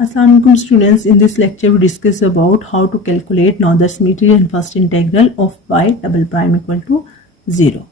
Assalamu alaikum students. In this lecture we discuss about how to calculate Noether symmetry and first integral of y double prime equal to 0.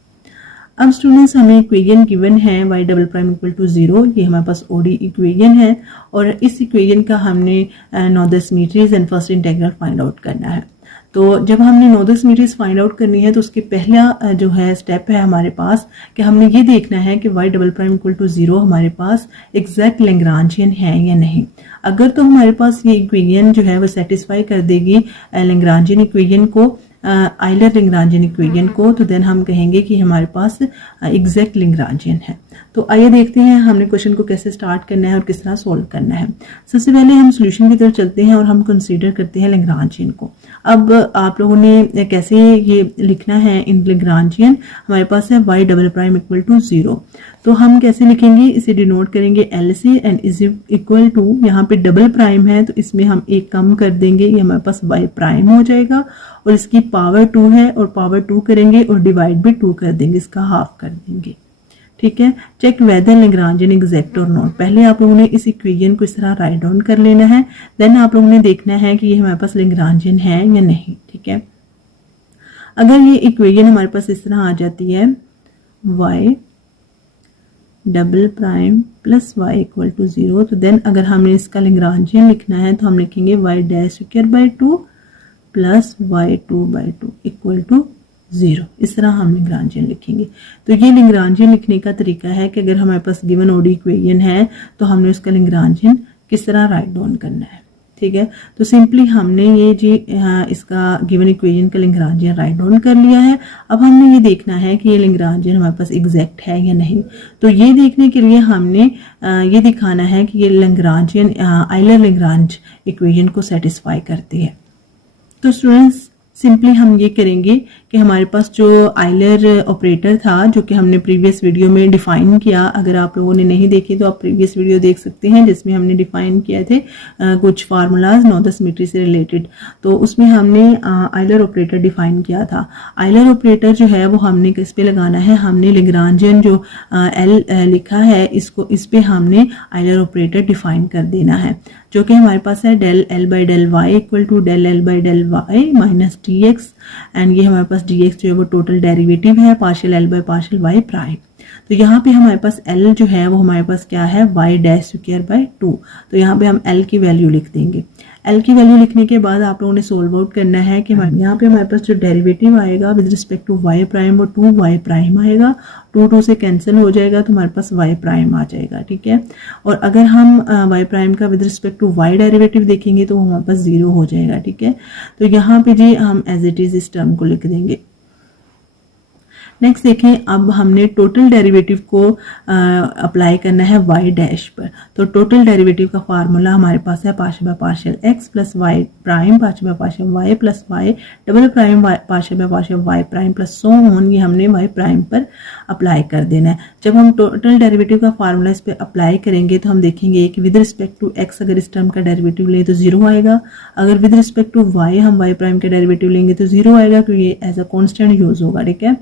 अब students हमें equation given है y double prime equal to 0. ये हमारे पास OD equation है और इस equation का हमने Noether symmetries and first integral find out करना है. तो जब हमने नोएथर सिमेट्रीज फाइंड आउट करनी है तो उसके पहला जो है स्टेप है हमारे पास कि हमने ये देखना है कि y double prime equal to 0 हमारे पास एग्जैक्ट लैग्रांजियन है या नहीं. अगर तो हमारे पास ये इक्वेशन जो है वो सेटिस्फाई कर देगी लैग्रांजियन इक्वेशन को, आइलर लैग्रांजियन इक्वेशन को, तो देन हम कहेंगे कि हमारे पास एग्जैक्ट लैग्रांजियन है. तो आइए देखते हैं हमने क्वेश्चन को कैसे स्टार्ट करना है और किस तरह सोल्व करना है. सबसे पहले हम सॉल्यूशन की तरफ चलते हैं और हम कंसीडर करते हैं लैग्रांजियन को. अब आप लोगों ने कैसे ये लिखना है इन लैग्रांजियन. हमारे पास है y double prime equal to 0. तो हम कैसे लिखेंगे, इसे डिनोट करेंगे L से एंड इज इक्वल टू, यहाँ पे डबल प्राइम है तो इसमें हम एक कम कर देंगे, ये हमारे पास y प्राइम हो जाएगा और इसकी पावर 2 है और पावर 2 करेंगे और डिवाइड भी 2 कर देंगे, इसका हाफ कर देंगे. ठीक है. चेक वेदर लैग्रांजियन एग्जैक्ट और नॉट. पहले आप लोगों ने इस इक्वेशन को इस तरह राइट डाउन कर लेना है, देन आप लोगों ने देखना है कि ये हमारे पास लैग्रांजियन है या नहीं. ठीक है. अगर ये इक्वेशन हमारे पास इस तरह आ जाती है y double prime plus y equal to 0, तो देन अगर हमने इसका लैग्रांजियन लिखना है तो हम लिखेंगे y dash square by 2 plus y2 by 2 equal to 0. इस तरह हम लैग्रांजियन लिखेंगे. तो ये लैग्रांजियन लिखने का तरीका है कि अगर हमारे पास गिवन ओडी इक्वेशन है तो हमने उसका लैग्रांजियन किस तरह राइट डाउन करना है. ठीक है. तो सिंपली हमने ये जी इसका गिवन इक्वेशन का लैग्रांजियन राइट डाउन कर लिया है. अब हमने ये देखना है कि ये लैग्रांजियन हमारे पास एग्जैक्ट है या नहीं. तो ये देखने के लिए हमने ये दिखाना है कि ये लैग्रांजियन आइलर लैग्रांज इक्वेशन को सेटिस्फाई करती है. तो स्टूडेंट्स सिंपली हम ये करेंगे कि हमारे पास जो आइलर ऑपरेटर था जो कि हमने प्रीवियस वीडियो में डिफाइन किया, अगर आप लोगों ने नहीं देखी तो आप प्रीवियस वीडियो देख सकते हैं जिसमें हमने डिफाइन किया थे कुछ फार्मूलाज नोएथर सिमेट्री से रिलेटेड. तो उसमें हमने आइलर ऑपरेटर डिफाइन किया था. आइलर ऑपरेटर जो है वो हमने किस पे लगाना है, हमने लैग्रांजियन जो एल लिखा है इसको इस पे हमने आइलर ऑपरेटर डिफाइन कर देना है, जो कि हमारे पास है del L by del y equal to del L by del y minus d x. And ये हमारे पास डी एक्स जो है वो टोटल डेरिवेटिव है partial l by partial y prime. तो यहाँ पे हमारे पास एल जो है वो हमारे पास क्या है वाई डैश स्क्वायर बाई 2. तो यहाँ पे हम एल की वैल्यू लिख देंगे. एल की वैल्यू लिखने के बाद आप लोगों ने सोल्व आउट करना है कि यहाँ पे हमारे पास जो डेरिवेटिव आएगा with respect to y prime वो 2 वाई प्राइम आएगा. 2 से कैंसिल हो जाएगा तो हमारे पास वाई प्राइम आ जाएगा. ठीक है. और अगर हम वाई प्राइम का with respect to y derivative देखेंगे तो हमारे पास 0 हो जाएगा. ठीक है. तो यहाँ पे जी हम एज इट इज इस टर्म को लिख देंगे. नेक्स्ट देखें, अब हमने टोटल डेरिवेटिव को अप्लाई करना है y डैश पर. तो टोटल डेरिवेटिव का फार्मूला हमारे पास है partial by partial x plus y prime partial by partial y plus y double prime partial by partial y prime plus so on. ये हमने y प्राइम पर अप्लाई कर देना है. जब हम टोटल डेरिवेटिव का फार्मूला इस पर अप्लाई करेंगे तो हम देखेंगे कि विद रिस्पेक्ट टू x अगर इस टर्म का डेरिवेटिव लें तो 0 आएगा. अगर विद रिस्पेक्ट टू y हम y प्राइम का डेरिवेटिव लेंगे तो 0 आएगा क्योंकि ये एज अ कॉन्स्टेंट यूज होगा. ठीक है.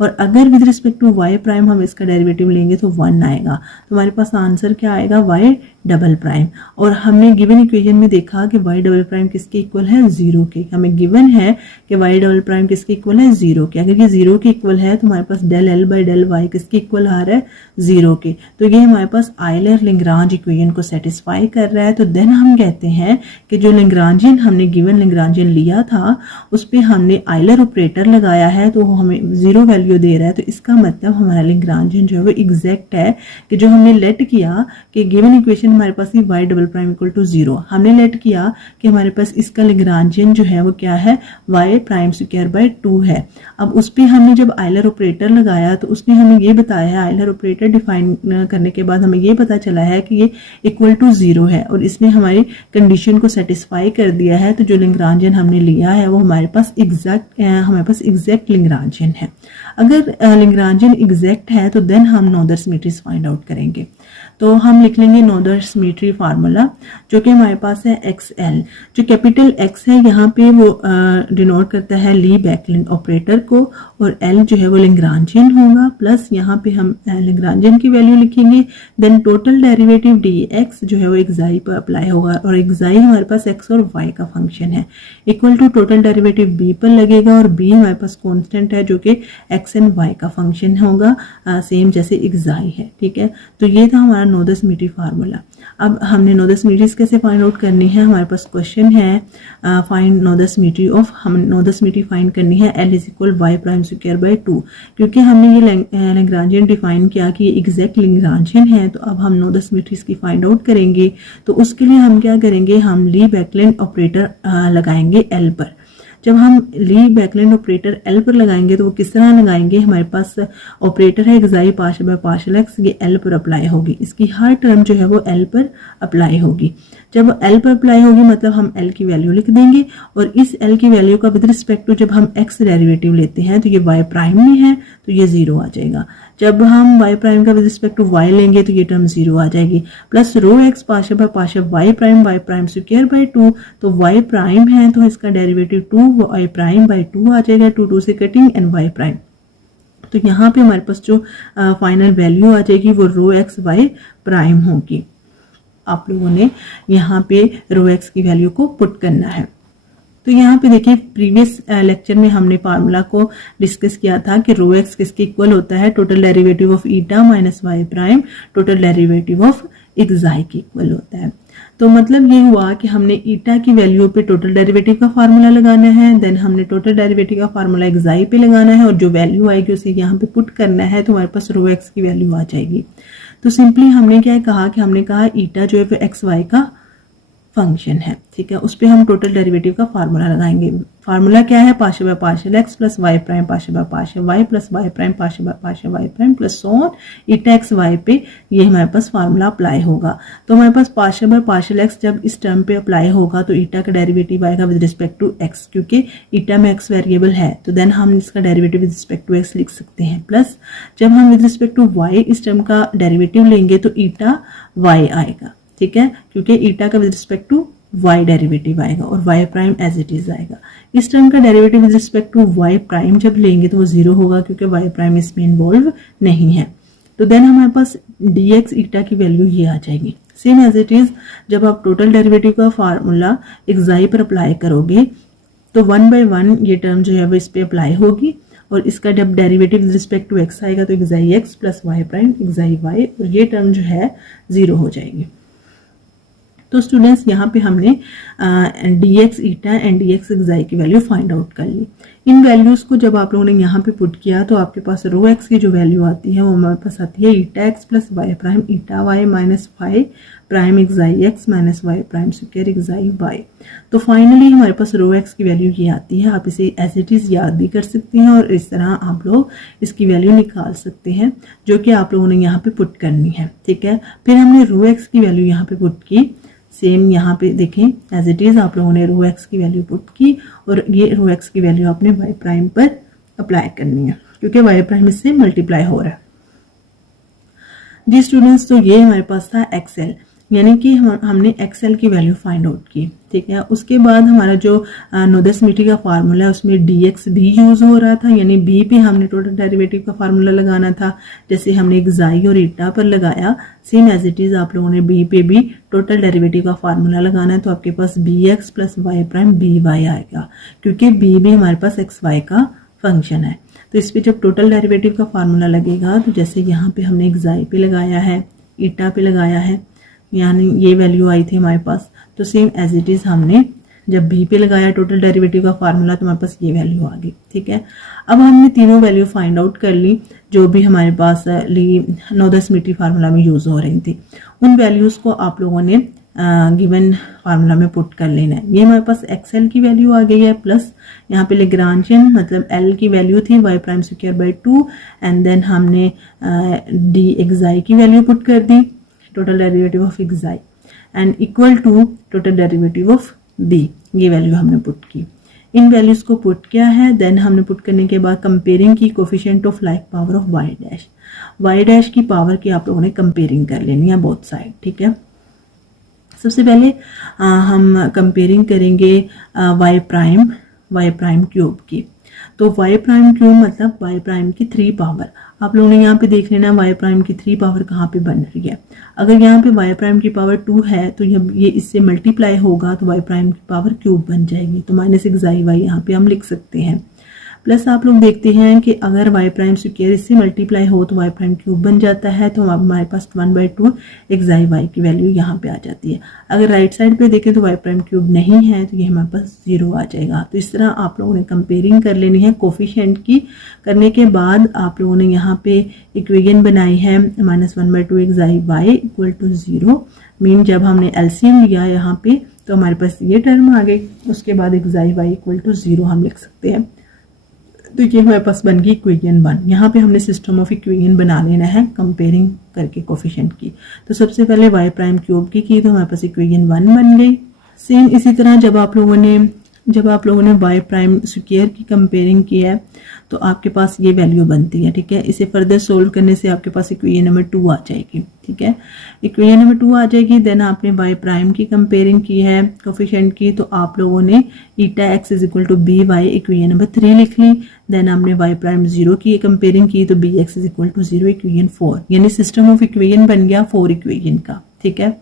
और अगर with respect to y prime हम इसका डेरिवेटिव लेंगे तो 1 आएगा. तो हमारे पास आंसर क्या आएगा y डबल प्राइम. और हमने गिवन इक्वेशन में देखा कि y डबल प्राइम किसके इक्वल है 0 के. हमें गिवन है कि y डबल प्राइम किसके इक्वल है 0 के. अगर ये 0 के इक्वल है तो हमारे पास del L by del Y किसके इक्वल आ रहा है 0 के. तो ये हमारे पास आइलर लैग्रांज इक्वेशन को सेटिस्फाई कर रहा है. तो देन हम कहते हैं कि जो लैग्रांजियन हमने गिवन लैग्रांजियन लिया था उस पर हमने आइलर ऑपरेटर लगाया है तो वो हमें 0 वैल्यू दे रहा है. तो इसका मतलब हमारा लैग्रांजियन जो है वो एग्जैक्ट है कि जो हमने लेट किया कि गिवन इक्वेशन हमारे पास ही y double prime equal to 0, हमने लेट किया कि हमारे पास इसका लैग्रांजियन जो है वो क्या है y प्राइम स्क्वायर बाय 2 है. अब उस पर हमने जब आइलर ऑपरेटर लगाया तो उसने हमें ये बताया है, आइलर ऑपरेटर डिफाइन करने के बाद हमें ये पता चला है कि ये इक्वल टू 0 है और इसने हमारी कंडीशन को सेटिस्फाई कर दिया है. तो जो लैग्रांजियन हमने लिया है वो हमारे पास एग्जैक्ट लैग्रांजियन है. अगर लैग्रांजियन एग्जैक्ट है तो देन हम नोएथर सिमेट्रीज फाइंड आउट करेंगे. तो हम लिख लेंगे नोएथर सिमेट्री फार्मूला जो कि हमारे पास है XL। जो कैपिटल X है यहाँ पे वो डिनोट करता है ली बैकलैंड ऑपरेटर को, और L जो है वो लैग्रांजियन होगा, प्लस यहाँ पे हम लैग्रांजियन की वैल्यू लिखेंगे। देन टोटल डेरिवेटिव dx जो है वो एक्साई पर अप्लाई होगा, और एक्साई हमारे पास x और y का फंक्शन है, equal to total derivative b पर लगेगा, और b हमारे पास कांस्टेंट है जो कि x एंड y का फंक्शन होगा, सेम जैसे एक्साई है। ठीक है, तो ये था हमारा नोदा सिमेट्री फार्मूला। अब हमने नोदा सिमेट्रीज कैसे फाइंड आउट करनी है, हमारे पास क्वेश्चन है फाइंड नोदा सिमेट्री ऑफ, हम नोदा सिमेट्री फाइंड करनी है L is equal y prime square by 2, क्योंकि हमने ये लैग्रांजियन डिफाइन किया कि ये एग्जैक्ट लैग्रांजियन है, तो अब हम नोदा सिमेट्रीज की फाइंड आउट करेंगे। तो उसके लिए हम क्या करेंगे, हम ली बैकलैंड ऑपरेटर लगाएंगे L पर। जब हम ली बैकलैंड ऑपरेटर L पर लगाएंगे तो वो किस तरह लगाएंगे, हमारे पास ऑपरेटर है एक्साई पार्शियल बाय पार्शियल x, ये L पर अप्लाई होगी, इसकी हर टर्म जो है वो L पर अप्लाई होगी। जब L पर अप्लाई होगी मतलब हम L की वैल्यू लिख देंगे, और इस L की वैल्यू का विद रिस्पेक्ट टू जब हम x डेरिवेटिव लेते हैं तो ये y प्राइम में है तो ये 0 आ जाएगा। जब हम y प्राइम का विद रिस्पेक्ट टू y लेंगे तो ये टर्म 0 आ जाएगी, plus row x partial by partial y prime square by 2, तो y प्राइम है तो इसका डेरिवेटिव 2 y प्राइम बाय 2 आ जाएगा, 2 से कटिंग एंड y प्राइम। तो यहाँ पे हमारे पास जो फाइनल वैल्यू आ जाएगी वो रो x y प्राइम होगी। आप लोगों ने यहाँ पे रो x की वैल्यू को पुट करना है। तो यहाँ पे देखिए प्रीवियस लेक्चर में हमने फार्मूला को डिस्कस किया था कि रो एक्स किसके इक्वल होता है, total derivative of eta minus y prime total derivative of xi के इक्वल होता है। तो मतलब ये हुआ कि हमने ईटा की वैल्यू पे टोटल डेरिवेटिव का फार्मूला लगाना है, देन हमने टोटल डेरिवेटिव का फार्मूला एक्साई पे लगाना है, और जो वैल्यू आएगी उसे यहाँ पे पुट करना है, तो हमारे पास रो एक्स की वैल्यू आ जाएगी। तो सिंपली हमने क्या कहा कि हमने कहा ईटा जो है वो एक्स वाई का फंक्शन है। ठीक है, उस पे हम टोटल डेरिवेटिव का फार्मूला लगाएंगे। फार्मूला क्या है, partial by partial x plus y prime partial by partial y plus y prime partial by partial y prime plus so on eta x y पे ये हमारे पास फार्मूला अप्लाई होगा। तो हमारे पास पार्शियल बाय पार्शियल एक्स जब इस टर्म पे अप्लाई होगा तो ईटा का डेरिवेटिव आएगा विद रिस्पेक्ट टू एक्स, क्योंकि ईटा में एक्स वेरिएबल है, तो देन हम इसका derivative with respect to x लिख सकते हैं। प्लस जब हम विद रिस्पेक्ट टू वाई इस टर्म का डेरिवेटिव लेंगे तो ईटा वाई आएगा। ठीक है, क्योंकि ईटा का with respect to y derivative आएगा और y prime as it is आएगा। इस टर्म का derivative with respect to y prime जब लेंगे तो वो 0 होगा, क्योंकि y प्राइम इसमें इन्वॉल्व नहीं है। तो देन हमारे पास dx ईटा की वैल्यू ये आ जाएगी, सेम एज इट इज। जब आप टोटल डेरिवेटिव का फार्मूला एक्साई पर अप्लाई करोगे तो 1 by 1 ये टर्म जो है वो इस पे अप्लाई होगी, और इसका जब derivative with respect to x आएगा तो xi x plus y prime xi y, और ये टर्म जो है 0 हो जाएगी। तो स्टूडेंट्स यहाँ पे हमने dx ईटा एंड dx एक्साई की वैल्यू फाइंड आउट कर ली। इन वैल्यूज को जब आप लोगों ने यहाँ पे पुट किया तो आपके पास रो एक्स की जो वैल्यू आती है वो हमारे पास आती है eta x plus y prime eta y minus phi prime xi x minus y prime square xi y. तो फाइनली हमारे पास रो एक्स की वैल्यू ये आती है। आप इसे एज इट इज याद भी कर सकते हैं और इस तरह आप लोग इसकी वैल्यू निकाल सकते हैं, जो कि आप लोगों ने यहाँ पे पुट करनी है। ठीक है, फिर हमने रो एक्स की वैल्यू यहाँ पे पुट की, सेम यहाँ पे देखें एज इट इज आप लोगों ने रो एक्स की वैल्यू पुट की, और ये रो एक्स की वैल्यू आपने वाई प्राइम पर अप्लाई करनी है, क्योंकि वाई प्राइम इससे मल्टीप्लाई हो रहा है। जी स्टूडेंट्स, तो ये हमारे पास था एक्सएल, यानी कि हमने एक्सएल की वैल्यू फाइंड आउट की। ठीक है, उसके बाद हमारा जो नोदा सिमेट्री का फार्मूला है उसमें dx भी यूज हो रहा था, यानी b पे हमने टोटल डेरिवेटिव का फार्मूला लगाना था, जैसे हमने एक्साई और ईटा पर लगाया। सेम एज इट इज आप लोगों ने b पे भी टोटल डेरिवेटिव का फार्मूला लगाना है, तो आपके पास bx plus y prime by आएगा, क्योंकि b भी हमारे पास xy का फंक्शन है। तो इस पे जब टोटल डेरिवेटिव का फार्मूला लगेगा तो जैसे यहाँ पे हमने एक्साई पे लगाया है, ईटा पे लगाया है, यानी ये वैल्यू आई थी हमारे पास, तो सेम एज इट इज हमने जब b पे लगाया टोटल डेरिवेटिव का फार्मूला तो हमारे पास ये वैल्यू आ गई। ठीक है, अब हमने तीनों वैल्यू फाइंड आउट कर ली जो भी हमारे पास नोदा सिमेट्री फार्मूला में यूज हो रही थी। उन वैल्यूज को आप लोगों ने गिवन फार्मूला में पुट कर लेना है। ये हमारे पास एक्सएल की वैल्यू आ गई है, प्लस यहाँ पे लेग्रांजियन मतलब एल की वैल्यू थी Y prime square by 2, and then हमने डी एक्साई की वैल्यू पुट कर दी, total derivative of xi and equal to total derivative of B, ये वैल्यू हमने पुट की। इन वैल्यूज को पुट किया है, देन हमने पुट करने के बाद कंपेयरिंग की coefficient of like power of y dash की पावर की आप लोगों ने कंपेयरिंग कर लेनी है बोथ साइड। ठीक है, सबसे पहले हम कंपेयरिंग करेंगे y प्राइम क्यूब की। तो y प्राइम क्यूब मतलब y प्राइम की 3 पावर। आप लोगों ने यहाँ पे देख लेना y प्राइम की 3 पावर कहाँ पे बन रही है। अगर यहाँ पे y प्राइम की पावर 2 है तो ये इससे मल्टीप्लाई होगा तो y प्राइम की पावर क्यूब बन जाएगी। तो -6y यहाँ पे हम लिख सकते हैं। प्लस आप लोग देखते हैं कि अगर y प्राइम स्क्वायर इससे मल्टीप्लाई हो तो y प्राइम क्यूब बन जाता है। तो हमारे पास 1/2 xi की वैल्यू यहाँ पे आ जाती है। अगर राइट साइड पे देखें तो y प्राइम क्यूब नहीं है तो ये हमारे पास 0 आ जाएगा। तो इस तरह आप लोगों ने कंपेयरिंग कर लेनी है कोफिशिएंट की। करने के बाद आप लोगों ने यहाँ पे इक्वेशन बनाई है -1/2 xi इक्वल टू 0। मीन जब हमने एलसीएम लिया यहाँ पे तो हमारे पास ये टर्म आ गई। उसके बाद xi इक्वल टू 0 हम लिख सकते हैं। तो ये हमारे पास बन गई इक्वेशन 1। यहाँ पे हमने सिस्टम ऑफ इक्वेशन बना लेना है कंपेयरिंग करके कोफिशिएंट की। तो सबसे पहले y प्राइम क्यूब की तो हमारे पास इक्वेशन 1 बन गई। सेम इसी तरह जब आप लोगों ने y प्राइम स्क्वायर की कंपेयरिंग की है तो आपके पास ये वैल्यू बनती है। ठीक है, इसे फर्दर सोल्व करने से आपके पास इक्वेशन नंबर 2 आ जाएगी। ठीक है, इक्वेशन नंबर 2 आ जाएगी। देन आपने y प्राइम की कंपेयरिंग की है कोफिशिएंट की तो आप लोगों ने eta x is equal to b y equation number 3 लिख ली। देन हमने y प्राइम 0 की कंपेयरिंग की तो b x is equal to 0 equation 4, यानी सिस्टम ऑफ इक्वेशन बन गया 4 इक्वेशन का। ठीक है,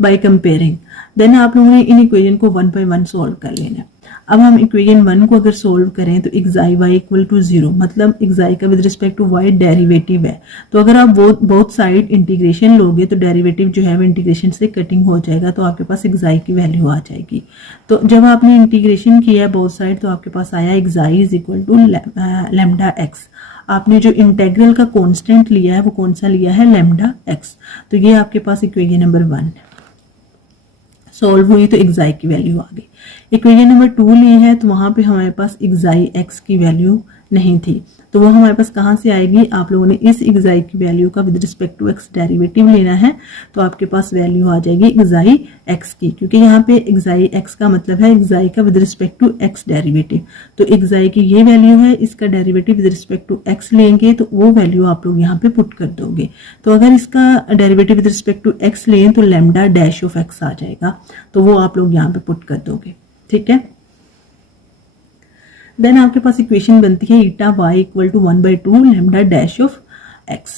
बाय कंपेयरिंग। देन आप लोगों ने इन इक्वेशन को 1 बाय 1 सोल्व कर लेना है। अब हम इक्वेशन 1 को अगर सोल्व करें तो xi y इक्वल टू 0 मतलब xi का with respect to y derivative है। तो अगर आप बोथ साइड इंटीग्रेशन लोगे तो डेरिवेटिव जो है वो इंटीग्रेशन से कटिंग हो जाएगा तो आपके पास xi की वैल्यू आ जाएगी। तो जब आपने इंटीग्रेशन किया बोथ साइड तो आपके पास आया xi is equal to lambda x। आपने जो इंटेग्रल का कांस्टेंट लिया है वो कौन सा लिया है, लैम्डा x। तो ये आपके पास इक्वेशन नंबर 1 सॉल्व हुई तो xi की वैल्यू आ गई। इक्वेशन नंबर 2 ली है तो वहां पे हमारे पास xi x की वैल्यू नहीं थी तो वो हमारे पास कहां से आएगी। आप लोगों ने इस xi की वैल्यू का with respect to x derivative लेना है तो आपके पास वैल्यू आ जाएगी xi x की, क्योंकि यहाँ पे xi x का मतलब है xi का with respect to x derivative. तो xi की ये वैल्यू है, इसका derivative with respect to x लेंगे तो वो वैल्यू आप लोग यहाँ पे पुट कर दोगे। तो अगर इसका derivative with respect to x लें तो लैम्डा डैश ऑफ x आ जाएगा, तो वो आप लोग यहाँ पे पुट कर दोगे। ठीक है, देन आपके पास इक्वेशन बनती है eta y equal to 1/2 lambda dash of x।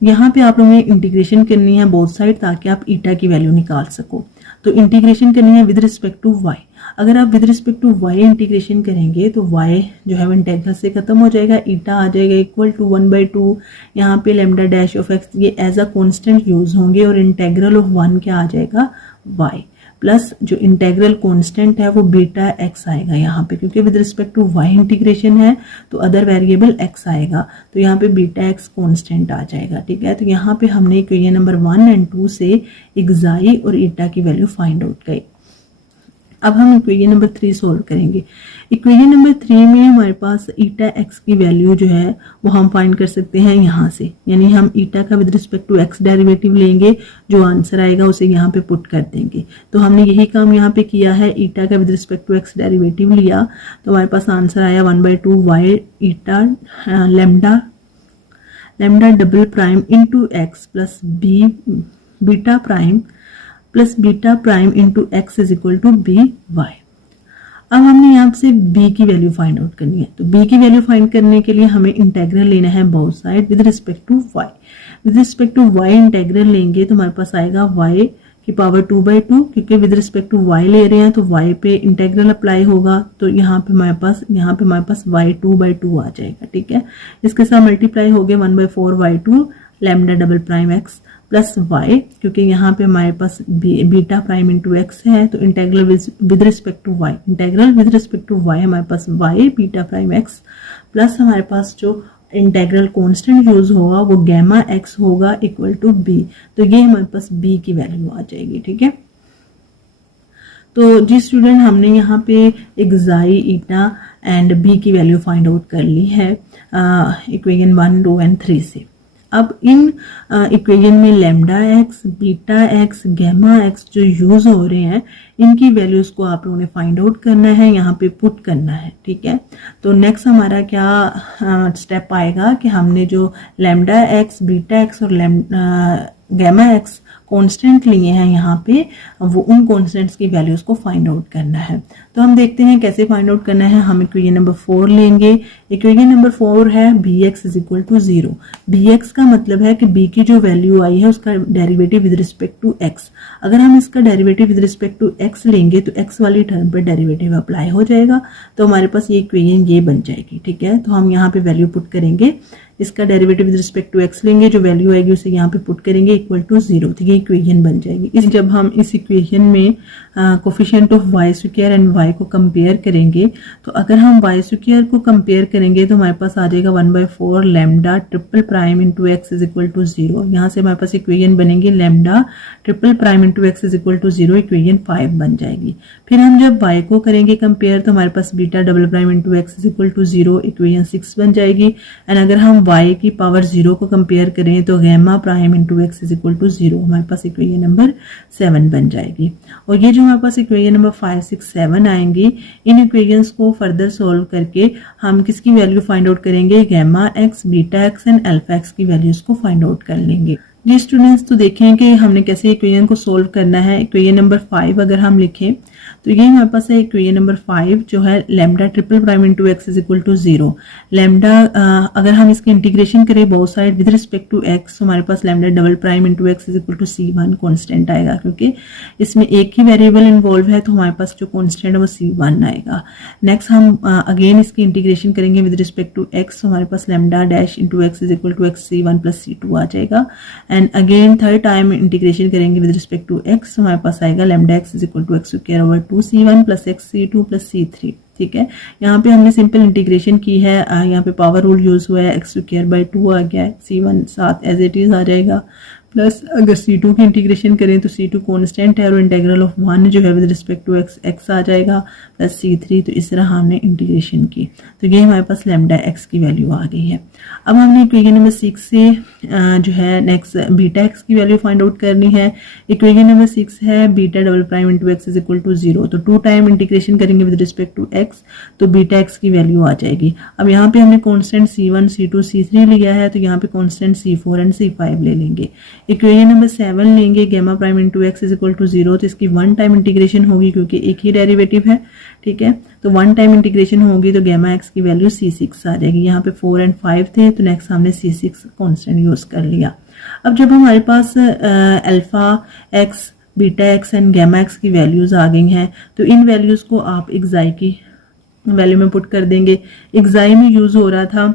यहाँ पे आप लोगों ने इंटीग्रेशन करनी है बोथ साइड ताकि आप ईटा की वैल्यू निकाल सको। तो इंटीग्रेशन करनी है विद रिस्पेक्ट टू y। अगर आप with respect to y integration करेंगे तो y जो है वो इंटेग्रल से खत्म हो जाएगा, ईटा आ जाएगा इक्वल टू 1/2। यहाँ पे लैम्डा डैश ऑफ x ये एज अ कॉन्स्टेंट यूज होंगे और इंटेग्रल ऑफ 1 क्या आ जाएगा, y प्लस जो इंटेग्रल कांस्टेंट है वो बीटा x आएगा यहाँ पे, क्योंकि with respect to y integration है तो अदर वेरिएबल x आएगा तो यहाँ पे बीटा x कांस्टेंट आ जाएगा। ठीक है, तो यहाँ पे हमने इक्वेशन नंबर 1 और 2 से xi और ईटा की वैल्यू फाइंड आउट की। अब हम इक्वेशन नंबर 3 सोल्व करेंगे। इक्वेशन नंबर 3 में हमारे पास ईटा x की वैल्यू जो है वो हम फाइंड कर सकते हैं यहाँ से, यानी हम ईटा का with respect to x derivative लेंगे, जो आंसर आएगा उसे यहाँ पे पुट कर देंगे। तो हमने यही काम यहाँ पे किया है, ईटा का with respect to x derivative लिया तो हमारे पास आंसर आया 1/2 y eta lambda double prime into x plus beta prime plus beta prime into x is equal to b y. अब हमने यहाँ से b की वैल्यू फाइंड आउट करनी है। तो b की वैल्यू फाइंड करने के लिए हमें इंटेग्रल लेना है both side with respect to y। With respect to y integral लेंगे तो हमारे पास आएगा y की पावर 2/2, क्योंकि विद रिस्पेक्ट टू y ले रहे हैं तो y पे इंटेग्रल अप्लाई होगा तो यहाँ पे हमारे पास y 2/2 आ जाएगा। ठीक है, इसके साथ मल्टीप्लाई हो गया 1/4 y2 lambda double prime x plus y, क्योंकि यहाँ पे हमारे पास बीटा प्राइम इंटू एक्स है तो integral with respect to y, integral with respect to y हमारे पास y beta prime x plus हमारे पास जो इंटेग्रल कांस्टेंट यूज होगा वो गैमा x होगा इक्वल टू b। तो ये हमारे पास b की वैल्यू आ जाएगी। ठीक है, तो जी स्टूडेंट हमने यहाँ पे xi ईटा एंड b की वैल्यू फाइंड आउट कर ली है इक्वेशन 1, 2 एंड 3 से। अब इन इक्वेशन में lambda x, beta x, gamma x जो यूज हो रहे हैं इनकी वैल्यूज को आप लोगों ने फाइंड आउट करना है, यहाँ पे पुट करना है। ठीक है, तो नेक्स्ट हमारा क्या स्टेप आएगा कि हमने जो लैम्डा x, बीटा x और गैमा x कांस्टेंट लिए हैं यहाँ पे, वो उन कांस्टेंट्स की वैल्यूज को फाइंड आउट करना है। तो हम देखते हैं कैसे फाइंड आउट करना है। हम इक्वेशन नंबर 4 लेंगे। इक्वेशन नंबर 4 है bx is equal to 0। bx का मतलब है कि b की जो वैल्यू आई है उसका derivative with respect to x। अगर हम इसका derivative with respect to x लेंगे तो x वाली टर्म पर डेरिवेटिव अप्लाई हो जाएगा, तो हमारे पास ये इक्वेशन ये बन जाएगी। ठीक है, तो हम यहाँ पे वैल्यू पुट करेंगे, इसका derivative with respect to x लेंगे, जो वैल्यू आएगी उसे यहाँ पे पुट करेंगे इक्वल टू 0, तो ये इक्वेशन बन जाएगी। जब हम इस इक्वेशन में coefficient of y square and y को कंपेयर करेंगे, तो अगर हम y स्क्वायर को कंपेयर करेंगे तो हमारे पास आ जाएगा 1/4 lambda triple prime into x is equal to 0। यहाँ से हमारे पास इक्वेशन बनेगी lambda triple prime into x is equal to 0, equation 5 बन जाएगी। फिर हम जब y को करेंगे कंपेयर तो हमारे पास beta double prime into x is equal to 0, equation 6 बन जाएगी। एंड अगर हम y की पावर 0 को कंपेयर करें तो gamma prime into x is equal to 0, हमारे पास इक्वेशन नंबर 7 बन जाएगी। और ये जो हमारे पास इक्वेशन नंबर 5, 6, 7 आएंगी, इन इक्वेशंस को फर्दर सॉल्व करके हम किसकी वैल्यू फाइंड आउट करेंगे, gamma x, beta x and alpha x की वैल्यूज को फाइंड आउट कर लेंगे। जी स्टूडेंट्स, तो देखें कि हमने कैसे इक्वेशन को सोल्व करना है। इक्वेशन नंबर 5 अगर हम लिखें तो ये हमारे पास है इक्वेशन नंबर 5 जो है lambda triple prime into x is equal to 0। Lambda अगर हम इसकी इंटीग्रेशन करें both side with respect to x, तो हमारे पास lambda double prime into x is equal to c1 constant आएगा, क्योंकि इसमें एक ही वेरिएबल इन्वॉल्व है, तो हमारे पास जो कॉन्स्टेंट है वो c1 आएगा। नेक्स्ट हम अगेन इसकी इंटीग्रेशन करेंगे विद रिस्पेक्ट टू एक्स, तो हमारे पास lambda dash into x is equal to X c1 plus c2 आ जाएगा। And again third time integration करेंगे विद रिस्पेक्ट टू एक्स, हमारे पास आएगा lambda X is equal to X square over 2c1 plus X c2 plus c3। ठीक है, यहाँ पे हमने सिंपल इंटीग्रेशन की है, यहाँ पे पावर रूल यूज हुआ है, एक्स स्क्वायर बाई 2 आ गया है, c1 साथ एज इट इज आ जाएगा, प्लस अगर c2 की इंटीग्रेशन करें तो c2 कांस्टेंट है और इंटीग्रल ऑफ 1 जो है with respect to X X आ जाएगा, प्लस c3। तो इस तरह हमने इंटीग्रेशन की, तो ये हमारे पास लैम्डा एक्स की वैल्यू आ गई है। अब हमने इक्वेशन नंबर 6 से जो है नेक्स्ट बीटा एक्स की वैल्यू फाइंड आउट करनी है। इक्वेशन नंबर 6 है beta double prime into x is equal to 0, तो 2 टाइम इंटीग्रेशन करेंगे विद रिस्पेक्ट टू एक्स, तो बीटा एक्स की वैल्यू आ जाएगी। अब यहाँ पे हमने कांस्टेंट c1, c2, c3 लिया है, तो यहाँ पे कांस्टेंट c4 एंड c5 ले लेंगे। इक्वेशन नंबर 7 लेंगे, gamma prime into x is equal to 0, तो इसकी 1 टाइम इंटीग्रेशन होगी क्योंकि एक ही डेरिवेटिव है। ठीक है, तो 1 टाइम इंटीग्रेशन होगी तो गैमा एक्स की वैल्यू c6 आ जाएगी। यहाँ पे 4 एंड 5 थे, तो नेक्स्ट हमने c6 कांस्टेंट यूज कर लिया। अब जब हमारे पास alpha X, beta x and gamma X की वैल्यूज आ गई हैं, तो इन वैल्यूज को आप एक्साई की वैल्यू में पुट कर देंगे। एक्साई में यूज हो रहा था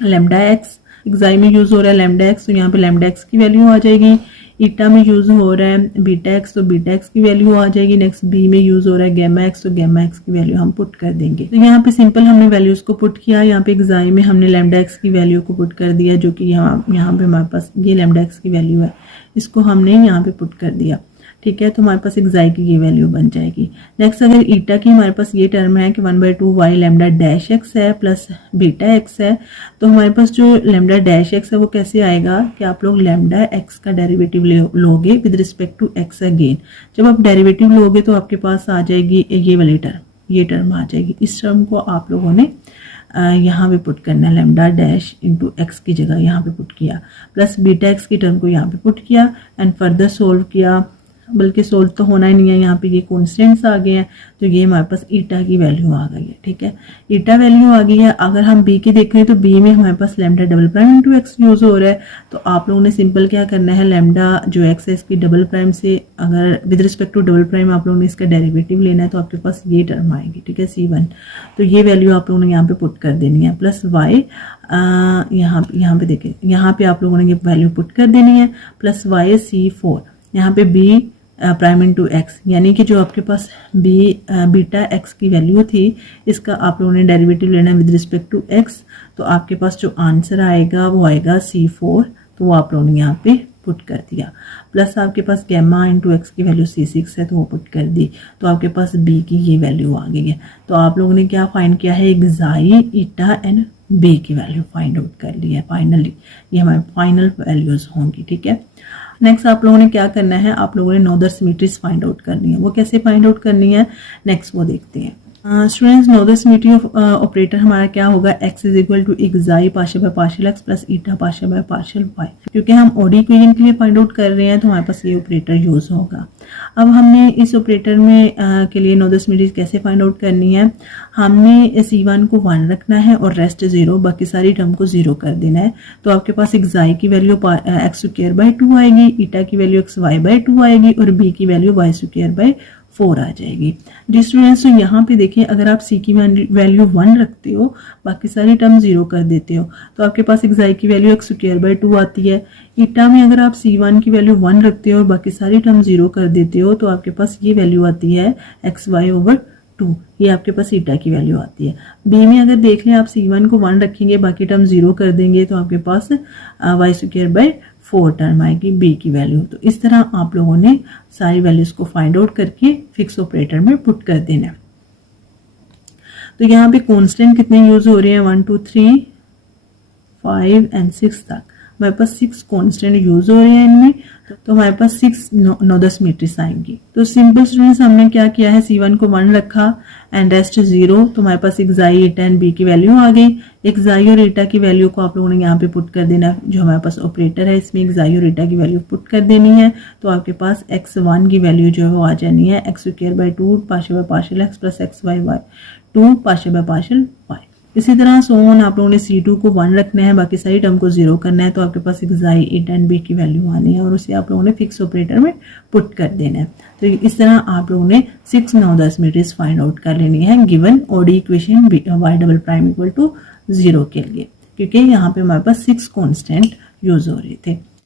लैम्डा एक्स, एक्साई में यूज हो रहा है लैम्डा एक्स, तो यहाँ पे लैम्डा एक्स की वैल्यू आ जाएगी। ईटा में यूज हो रहा है बीटा एक्स, तो बीटा एक्स की वैल्यू आ जाएगी। नेक्स्ट बी में यूज हो रहा है गैमा एक्स, तो गैमा एक्स की वैल्यू हम पुट कर देंगे। तो यहाँ पे सिंपल हमने वैल्यूज को पुट किया। यहाँ पे एक्साई में हमने लैम्डा एक्स की वैल्यू को पुट कर दिया, जो कि यहाँ पे हमारे पास ये लैम्डा एक्स की वैल्यू है, इसको हमने यहाँ पे पुट कर दिया। ठीक है, तो हमारे पास एक्साई की ये वैल्यू बन जाएगी। नेक्स्ट अगर ईटा की हमारे पास ये टर्म है कि 1/2 वाई लैम्डा डैश एक्स है प्लस बीटा एक्स है, तो हमारे पास जो लैम्डा डैश एक्स है वो कैसे आएगा कि आप लोग लैम्डा एक्स का डेरिवेटिव लोगे with respect to x again. जब आप डेरिवेटिव लोगे तो आपके पास आ जाएगी ये वाली टर्म, ये टर्म आ जाएगी। इस टर्म को आप लोगों ने यहाँ पे पुट करना है, लैम्डा डैश इंटू एक्स की जगह यहाँ पे पुट किया, प्लस बीटा एक्स की टर्म को यहाँ पे पुट किया एंड फर्दर सोल्व किया। बल्कि सोल्व तो होना ही नहीं है, यहाँ पे ये कॉन्स्टेंट्स आ गए हैं, तो ये हमारे पास ईटा की वैल्यू आ गई है। ठीक है, ईटा वैल्यू आ गई है। अगर हम बी की देखें तो बी में हमारे पास lambda double prime into X use हो रहा है, तो आप लोगों ने सिंपल क्या करना है, लैम्डा जो एक्स है इसकी डबल प्राइम से अगर with respect to double prime आप लोगों ने इसका डेरिवेटिव लेना है, तो आपके पास ये टर्म आएगी। ठीक है, c1, तो ये वैल्यू आप लोगों ने यहाँ पे पुट कर देनी है, प्लस वाई यहाँ पे देखें, यहाँ पे आप लोगों ने ये वैल्यू पुट कर देनी है, प्लस वाई c4, यहाँ पे बी प्राइम इंटू एक्स, यानी कि जो आपके पास बीटा एक्स की वैल्यू थी, इसका आप लोगों ने डेरिवेटिव लेना है विद रिस्पेक्ट टू एक्स, तो आपके पास जो आंसर आएगा वो आएगा c4, तो वो आप लोगों ने यहाँ पे पुट कर दिया। प्लस आपके पास गैमा इंटू एक्स की वैल्यू c6 है, तो वो पुट कर दी, तो आपके पास b की ये वैल्यू आ गई है। तो आप लोगों ने क्या फाइंड किया है, एक्साई, ईटा एंड b की वैल्यू फाइंड आउट कर ली है। फाइनली ये हमारे फाइनल वैल्यूज होंगी। ठीक है, नेक्स्ट आप लोगों ने क्या करना है, आप लोगों ने नोदर सिमेट्रीज फाइंड आउट करनी है। वो कैसे फाइंड आउट करनी है नेक्स्ट वो देखते हैं। Students know the symmetry of operator हमारा क्या होगा, x is equal to xi partial by partial x plus eta partial by partial y। क्योंकि हम ओडी इक्वेशन के लिए फाइंड आउट कर रहे हैं तो हमारे पास ये ऑपरेटर यूज होगा। अब हमने इस ऑपरेटर में के लिए नो द सिमेट्री कैसे फाइंड आउट करनी है, हमने C1 को 1 रखना है और रेस्ट 0, बाकी सारी टर्म को 0 कर देना है। तो आपके पास एक्साई की वैल्यू x स्क्वायर बाय 2 आएगी, ईटा की वैल्यू xy बाय 2 आएगी और b की वैल्यू y स्क्वायर बाय 4 आ जाएगी। जी स्टूडेंट्स, तो यहाँ पे देखिए अगर आप c की वैल्यू 1 रखते हो, बाकी सारी टर्म 0 कर देते हो, तो आपके पास एक्साई की वैल्यू x स्क्वायर बाय 2 आती है। ईटा में अगर आप C1 की वैल्यू 1 रखते हो और बाकी सारी टर्म 0 कर देते हो, तो आपके पास ये वैल्यू आती है xy ओवर 2, ये आपके पास ईटा की वैल्यू आती है। बी में अगर देख लें आप C1 को 1 रखेंगे, बाकी टर्म 0 कर देंगे, तो आपके पास y स्क्वायर बाय 4 टर्म आएगी बी की वैल्यू। तो इस तरह आप लोगों ने सारी वैल्यूज को फाइंड आउट करके फिक्स ऑपरेटर में पुट कर देना। तो यहाँ पे कांस्टेंट कितने यूज हो रहे हैं, 1 2 3 5 एंड 6 तक हमारे पास 6 कांस्टेंट यूज हो रहे हैं इनमें। तो हमारे पास 6 नो द सिमेट्रीज आएंगी। तो सिंपल स्टूडेंट्स हमने क्या किया है, C1 को 1 रखा एंड रेस्ट 0, तो हमारे पास एक्साई ईटा एंड बी की वैल्यू आ गई। एक्साई और ईटा की वैल्यू को आप लोगों ने यहाँ पे पुट कर देना, जो हमारे पास ऑपरेटर है इसमें एक्साई और ईटा की वैल्यू पुट कर देनी है। तो आपके पास x1 की वैल्यू जो है वो आ जानी है x square by 2 partial by partial x plus xy by 2 partial by partial y। इसी तरह सोन आप लोगों ने C2 को 1 रखना है, बाकी सारी टर्म को 0 करना है, तो आपके पास एक्साई ईटा एंड बी की वैल्यू आनी है और उसे आप लोगों ने फिक्स ऑपरेटर में पुट कर देना है। तो इस तरह आप लोगों ने 6 know the symmetries find out कर लेनी है given ODE equation y double prime equal to 0 के लिए, क्योंकि यहाँ पे हमारे पास 6 कांस्टेंट यूज हो रहे थे।